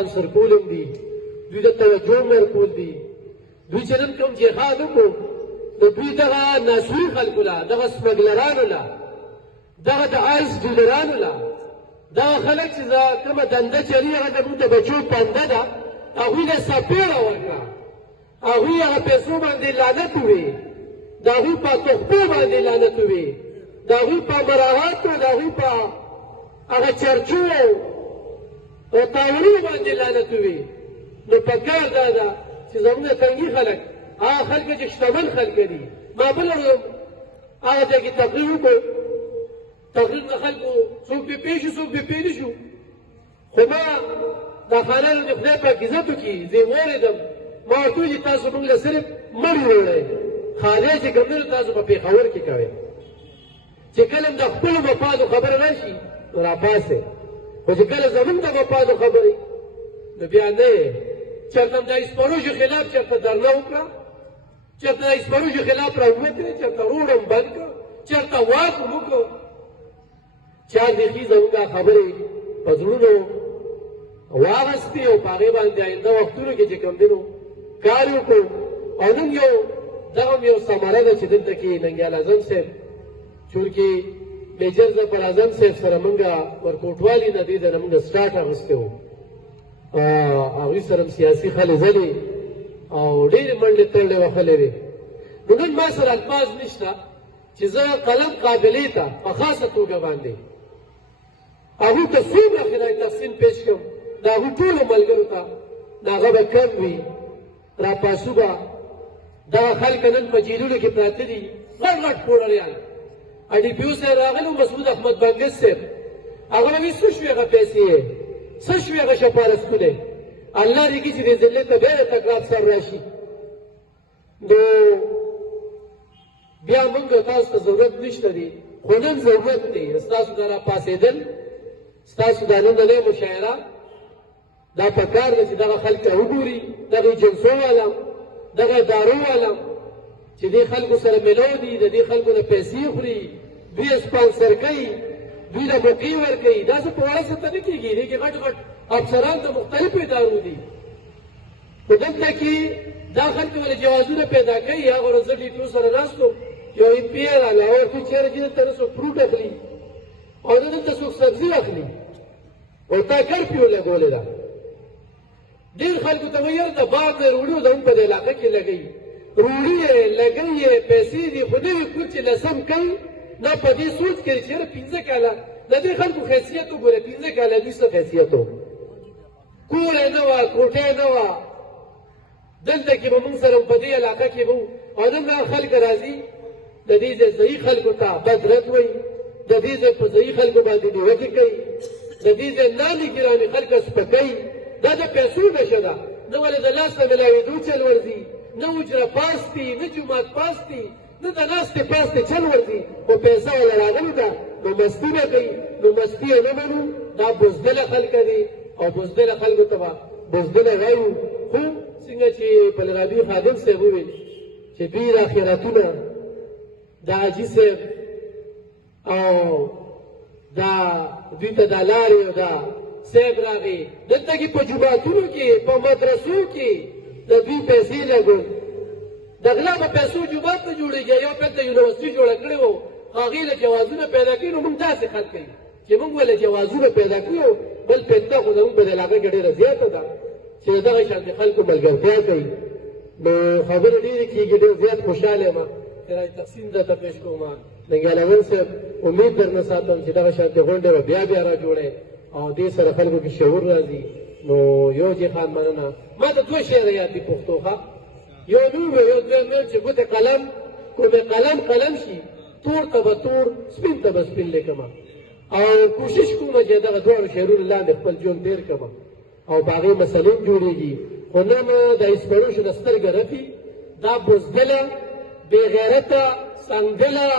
سپانسر کول هم دي دوی ته توجه هم ورکول دي دوی چې نن کوم جهاد وکړو نو دوی دغه ناسوري خلکو له دغه سمګلرانو له دغه د آیس ډیلرانو له دغه خلک چې کومه دنده چلي هغه زموږ د بچو پنده ده هغوی له سپېړه ورکړه هغوی هغه پیسو باندې لعنت ووې د هغوی په تحفو باندې لعنت ووې د هغوی په مراحاتو د هغوی په هغه چرچو او تاورونو باندې لعنت ووې نو پکار دا ده چې زموږ تنګي خلک هغه خلک چې شتمن خلک دي ما بله هغه ځای کې تقریر وکړو تقریر د خلکو څوک بې پېښ شو څوک بې پېښ نه شو خو ما دا خانانو د خدای پاک عزت وکړي زه یې واورېدم ما ورته وویل چې تاسو موږ له صرف مړي وړئ خانې چې کوم نه تاسو په پېښور کې کوئ چې کله د خپلو مفادو خبره راشي نو راپاسئ خو چې کله زموږ د مفادو خبرې نو بیا نه یې چېرته د اسپروژو خلاف چېرته درنه وکړه چېرته د اسپروژو خلاف راووتې چېرته روډ هم بند کړه چېرته واک هم وکړو چا بیخي زموږ خبرې په زړونو واغستې او په هغې باندې آینده وختونو کې چې کوم دی نو کار وکړو او نن یو دغه هم یو ثمره ده چې دلته کې ننګیال اعظم صاحب چونکې میجر ظفر اعظم صاحب سره موږ ورکوټوالي نه دې ځای نه موږ سټارټ اخیستی وو هغوی سره هم سیاسي خلې ځلې او ډېرې منډې تړلې وهلې وې نو نن ما سره الفاظ نشته چې زه قلم قابلې ته په خاصه توګه باندې هغوی ته څومره خدای تحسین پیش کړم د هغوی ټولو ملګرو ته د هغه به کم وي راپاسو به دغه خلک نن په جیلونو کې پراته دي غټ غټ پوړریان ډي پي او صاحب راغلی مسعود احمد بنګس صاحب هغه به وایي څه شوې هغه پیسې یې څه شوې هغه شپارستونه الله دې کړي چې دې ذلت ته بیا د تکرار سر راشي نو بیا موږ تاسو ته ضرورت نشته دی خو نن ضرورت دی ستاسو د راپاڅېدل ستاسو د نننۍ مشاعره دا پکار ده چې دغه خلک ته وګوري دغه جنسو عالم دغه دارو عالم چې دې خلکو سره ملو دي د دې خلکو نه پیسې خوري دوی سپانسر کوي دوی له موقع ورکوي داسې په وړه سطح نه کېږي دې کې غټ غټ افسران د مختلفو ادارو دي خو دلته کې دا خلک ولې جوازونه پیدا کوي هغه ورځ زه ډي پي او سره ناست وم یو ای پي اې راغلی هغه ورته چېرې چې دلته نه څوک فروټ اخلي او نه دلته څوک سبزي اخلي او تا کرفیو لګولې ده ډېر خلکو ته وایي یاره د باغ نه روړي او زموږ په دې علاقه کې لګوي روړي یې لګوي یې پیسې دي خو نه وي کور چې لسم کوي نه په دې سوچ کوي چې یاره 15 کاله د دې خلکو حیثیت وګوره 15 کاله دوی څه حیثیت و کور یې نه وه کوټه یې نه وه دلته کې به موږ سره په دې علاقه کې به او نن خلک راځي د دې ځای ځایي خلکو ته بد رد وایي د دې ځای په ځایي خلکو باندې نیوکې کوي د دې ځای نامې ګرانې خلک سپکوي دا د پیسو نشه ده نه ولې د لاس نه ملاوېدو چل ورځي نه اجره پاس دي نه جومات پاس دي نه د ناستې پاستې چل ورځي خو پیسه وله راغلې ده نو مستي به کوي نو مستي یې نه منو دا بزدله خلکه دي او بزدله خلکو ته به بزدله وایو خو څنګه چې بلرابي خادم صاحب وویل چې دوی دا خیراتونه د حاجي صاحب او دا دوی ته دا لارې او دا صاحب راغی دلته کې په جوماتونو کې په مدرسو کې د دوی پیسې لګول د غلا په پیسو جومات نه جوړېږي یو پته یونیورسټي جوړه کړې وو هغې له جوازونه پیدا کړي نو موږ داسې خلک کوي چې موږ ولې جوازونه پیدا کړو بل پته خو زموږ په دې علاقه کې ډېره زیاته ده چې د دغه شانتې خلکو ملګرتیا کوي نو خبرې ډېرې کېږي ډېر زیات خوشحاله یم چې راج تقسیم درته پېښ کوم ننګیال اعظم صاحب امید درنه ساتم چې دغه شانتې غونډې به بیا بیا را جوړې او دې سره خلکو کې شعور راځي نو یو جې خان مننه ما ته دوه شعره یاد دي پښتو ښه یو نوم یو دویم ویل چې ګوتې قلم کومې قلم شي تور ته به تور سپین ته به سپین لیکمه او کوشش کوم چې دغه دواړو شعرونه لاندې خپل ژوند تېر کړم او په هغې مسلې جوړېږي خو نن د اسپروشو نه سترګه رپي دا بزدله بې غیرته سنګدله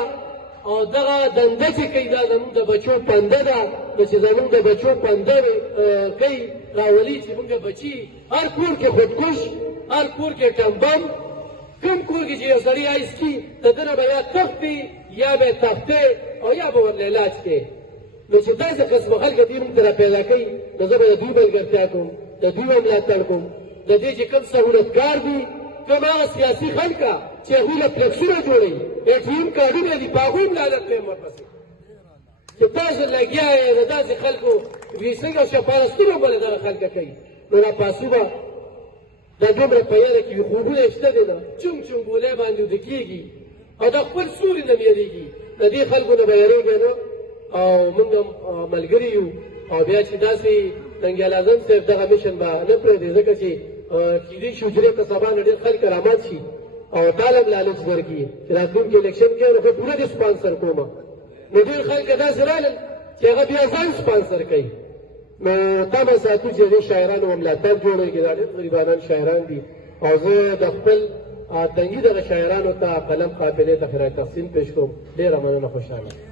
او دغه دنده چې کوي دا زموږ د بچو پنده ده نو چې زموږ د بچو پنده کوي راولي چې موږ بچي هر کور کې خودکش هر کور کې ټمبم کوم کور کې چې یو سړی آیس کي د ده نه به یا تختی یا به تختی او یا به ورله علاج کوي نو چې داسې قسمه خلک دوی موږ ته را پیدا کوي نو زه به د دوی ملګرتیا کوم د دوی به ملاتړ کوم د دې چې کوم سهولتکار دي کوم هغه سیاسي خلکه چې هغوی له فلکسونه جوړوي ATM کارډونه دي په هغوی هم لعنت کویم ورپسې چې تاسو لګیا یې د داسې خلکو ویسنګ او شپارستونو باندې دغه خلکه کوي نو راپاسو به دا دومره په یاده کې وي خوبونه یې شته دی نه چونګ چونګولی باندې وده کېږي او د خپل سوري نه ویرېږي د دې خلکو نه به یېرېږي نه او موږ هم ملګري یو او بیا چې داسې ننګیال اعظم صاحب دغه میشن به نه پرېږدي ځکه چې کېدای شي حجرې په سبا نه ډېر خلک رامات شي او تاله هم لالچ ورکړي چې راتلونکي الیکشن کې نو خو پوره دې سپانسر کومه نو ډېر خلک داسې رالل چې هغه بیا ځان سپانسر کوي نو تمه ساتو چې دې شاعرانو هم ملاتړ جوړوي دا ډېر غریبانان شاعران دي او زه د خپل تنګي دغه شاعرانو ته قلم قافلې ته خیرات تقسیم پېښ کوم ډېره مننه خوشحاله